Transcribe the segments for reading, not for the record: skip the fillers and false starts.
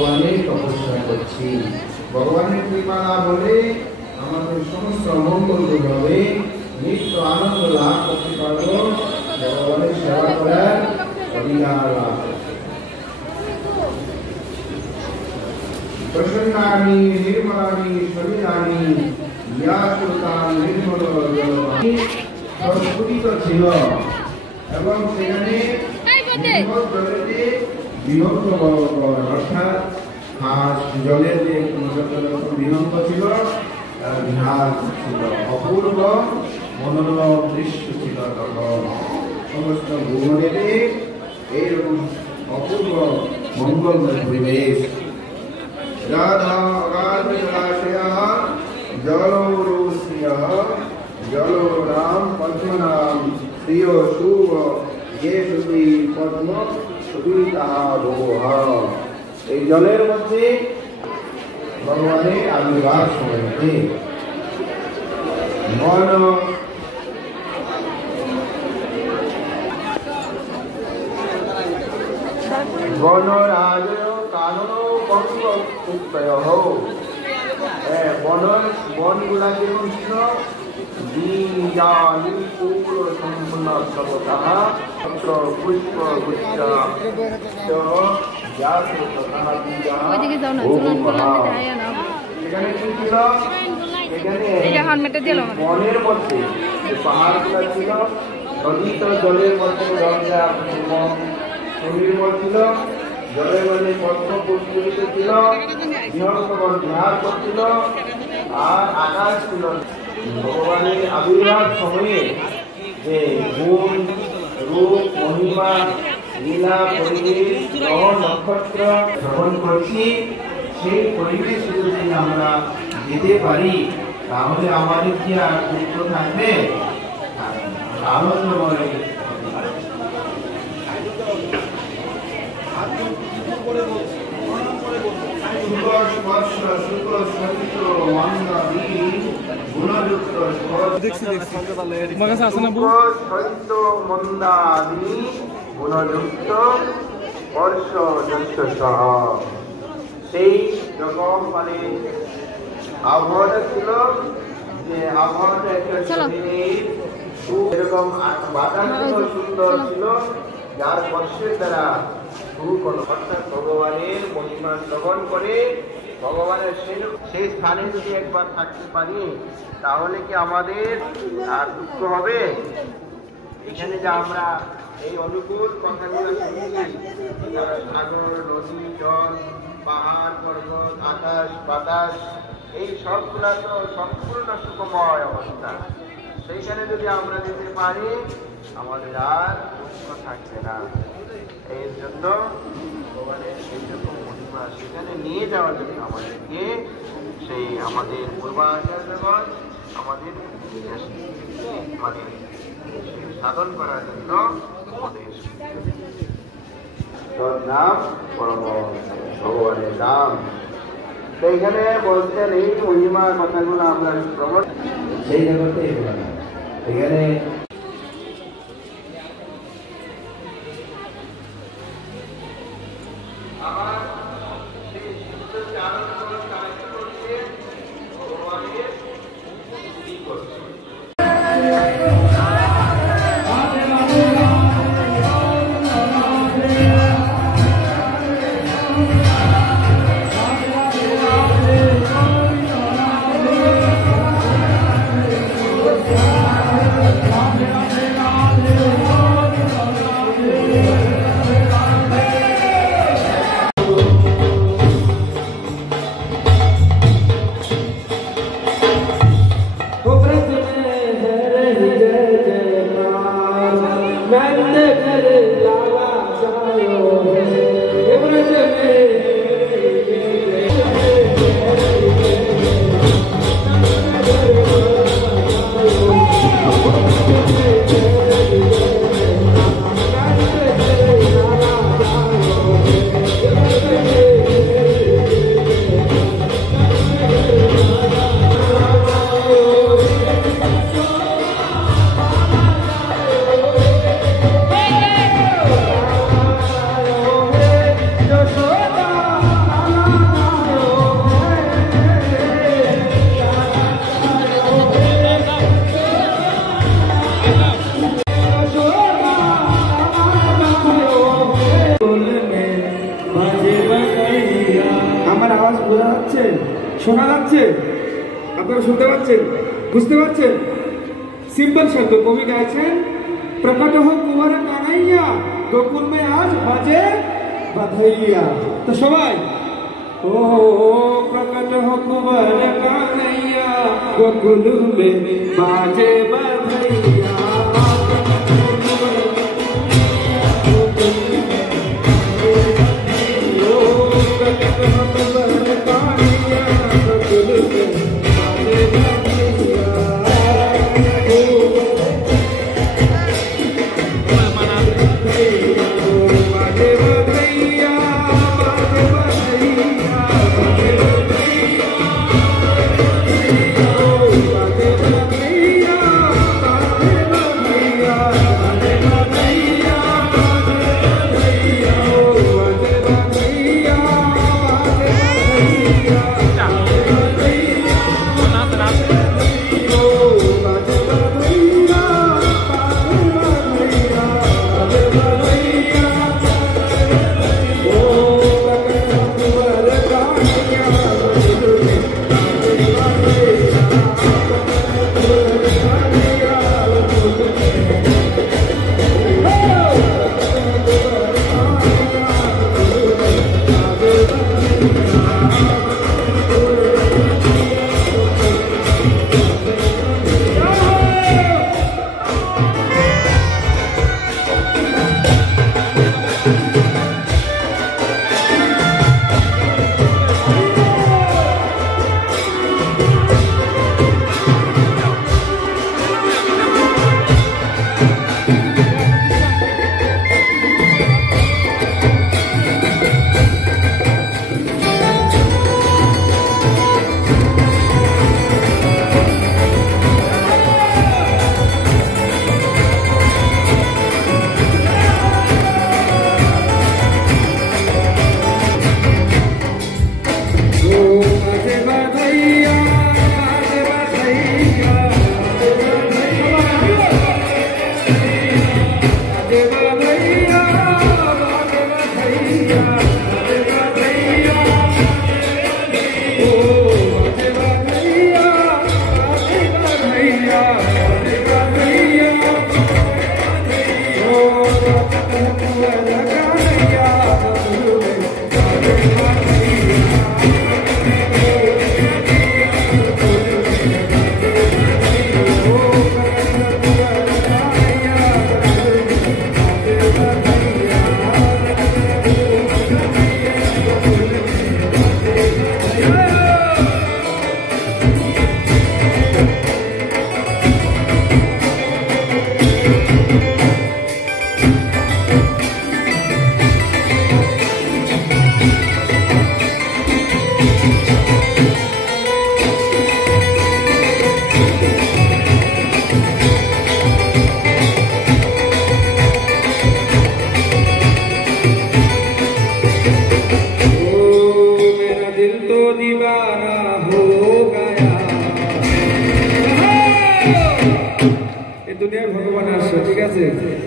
ভগবানের তপস্যা করছি। ভগবানের কৃপা লাভ হলে আমাদের সমস্ত মঙ্গল দূর হবে, নিত্য আনন্দ লাভ করতে পারবো, ভগবানের সেবা করার অধিকার লাভ করবো। প্রসন্নানি নির্মলানি শরীরানি ইয়াসুতান নির্মল জলবাণী প্রস্ফুটিত ছিল এবং সেখানে নির্মল জলেতে বিহঙ্গ অর্থাৎ হাঁস জলের যে বিহঙ্গ ছিল, ঘাস ছিল, অপূর্ব মনোরম দৃশ্য ছিল। তখন সমস্ত ভূমণ্ডলে এইরকম অপূর্ব মঙ্গলময় পরিবেশ। রাধা অগাধ জলাশয়ঃ জলৌরস্যঃ জলৌরাম পদ্মনাম শ্রিয় শুভ ये सुधी पद्म सुधीता भोह। এই জলের মধ্যে ভগবানের আবির্ভাব হয়েছে। বন বনরাজ কানন পঙ্ক উত্তয় বনগুলা যেমন ছিল সম্পূর্ণ সবতঃ পুষ্প গুচ্ছ বনের মধ্যে পাহাড়গুলো ছিল, নদীত জলের মধ্যে সুনির্মল ছিল, জলের মধ্যে পদ্ম পুষ্পিত ছিল, বৃহত্তম ঘাস ছিল, আর আকাশ ছিল। ভগবানের আবির্ভাব সময়ে যে গুণ রূপ মহিমা লীলা পরিবেশ গ্রহ নক্ষত্র শ্রবণ করছি, সেই পরিবেশে যদি আমরা যেতে পারি তাহলে আমাদের কি আর দুঃখ থাকবে? আনন্দময় সেই রকম মানে আবহাওয়াটা ছিল, যে আবহাওয়াটা একটা এরকম বাতাস সুন্দর ছিল, যার স্পর্শের দ্বারা অর্থাৎ ভগবানের মহিমা শ্রবণ করে ভগবানের সেই স্থানে যদি একবার থাকতে পারি তাহলে কি আমাদের আর দুঃখ হবে? এখানে যে আমরা এই অনুকূল কথাগুলো শুনছি, সাগর নদী জল পাহাড় পর্বত আকাশ বাতাস, এই সবগুলা তো সম্পূর্ণ সুখময় অবস্থা। সেইখানে যদি আমরা যেতে পারি আমাদের আর দুঃখ থাকবে না। এর জন্য ভগবানের সেই রকম মহিমা সেখানে নিয়ে যাওয়ার জন্য আমাদেরকে সেই আমাদের পূর্বাচার্যগণ আমাদের মানে সাধন করার জন্য উপদেশ। নাম পরম ভগবানের নাম। সেইখানে বলছেন এই মহিমা কথাগুলো আমরা শ্রবণ সেই জগতে এখানে আমার আওয়াজ বোঝা যাচ্ছে, শোনা যাচ্ছে? আপনারা শুনতে পাচ্ছেন, বুঝতে পারছেন? सिंपल शब्द कवि गायছেন प्रकट हो कुंवर कान्हैया गोकुल में आज बाजे बधैया। तो सबाई ओ प्रकट हो कुंवर कान्हैया गोकुल में बाजे बधैया।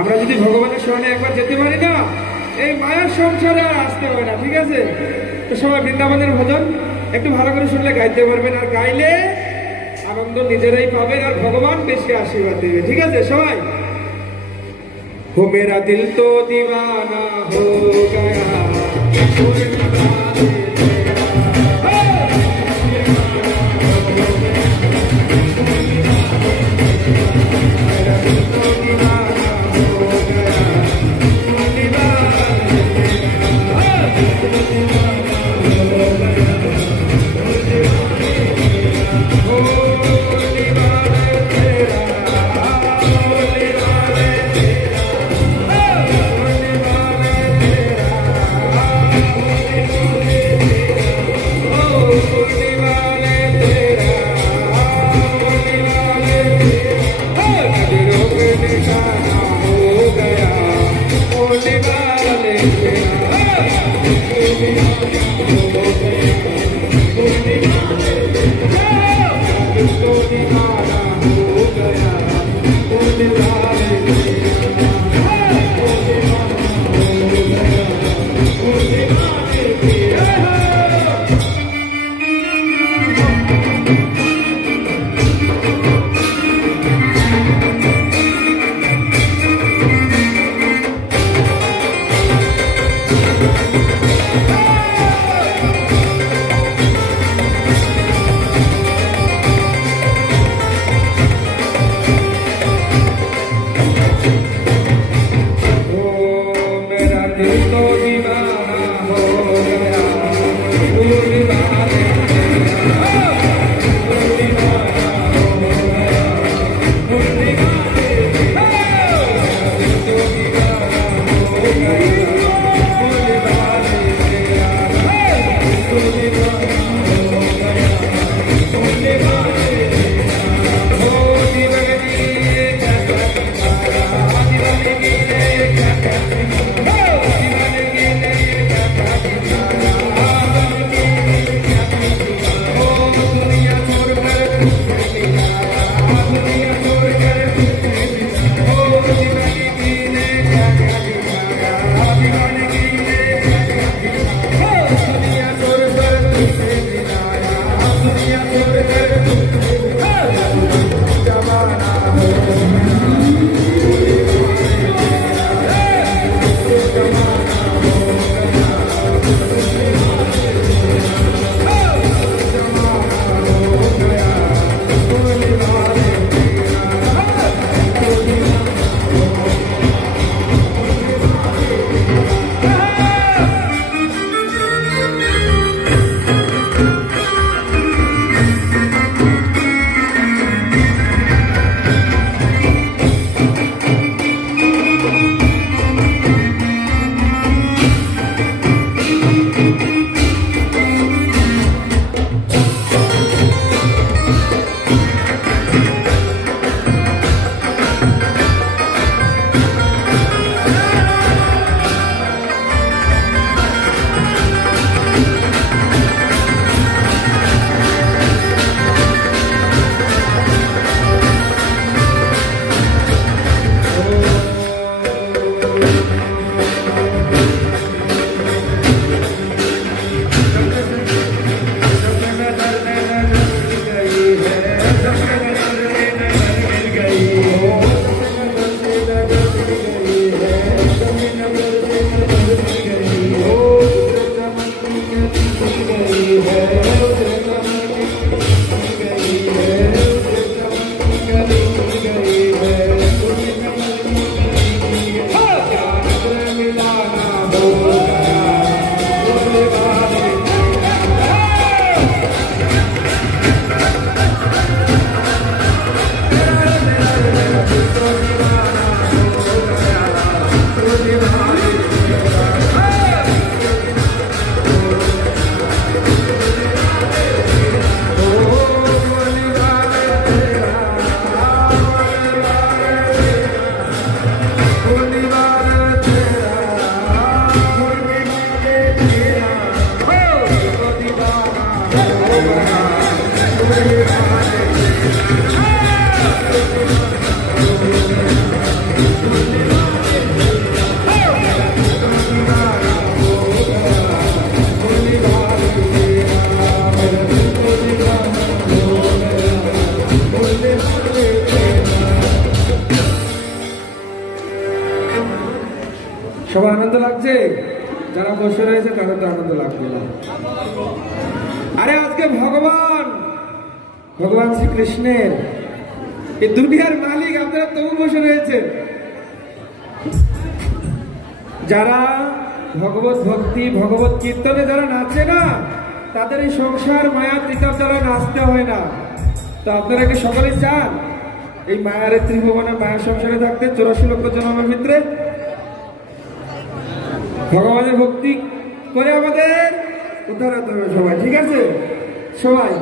আমরা যদি ভগবানের শরণে একবার যেতে পারি না, এই মায়ার সংসারে আর আসতে হবে না। ঠিক আছে? তো সবাই বৃন্দাবনের ভজন একটু ভালো করে শুনলে গাইতে পারবেন, আর গাইলে আনন্দ নিজেরাই পাবেন, আর ভগবান বেশি আশীর্বাদ দেবে। ঠিক আছে সবাই? हो मेरा दिल तो दीवाना हो गया गई है उसे चमन की गई है उसे चमन गली गई है उसे चमन क्या नजर मिलाना हो गया उसे वाले সবাই আনন্দ লাগছে যারা বসে রয়েছে তাদের তো আনন্দ লাগবে না আরে আজকে ভগবান শ্রীকৃষ্ণের এই দুনিয়ার মালিক আপনারা তবু বসে রয়েছেন যারা ভগবত ভক্তি ভগবত কীর্তনে যারা নাচে না তাদের এই সংসার মায়া ত্রিতাপ দ্বারা নাচতে হয় না তো আপনারা কি সকলে চান এই মায়ার ত্রিভুবনে মায়ের সংসারে থাকতে 84 লক্ষ জন্মের ভিতরে ভগবানের ভক্তি করে আমাদের উদ্ধার হতে হবে সবাই ঠিক আছে সবাই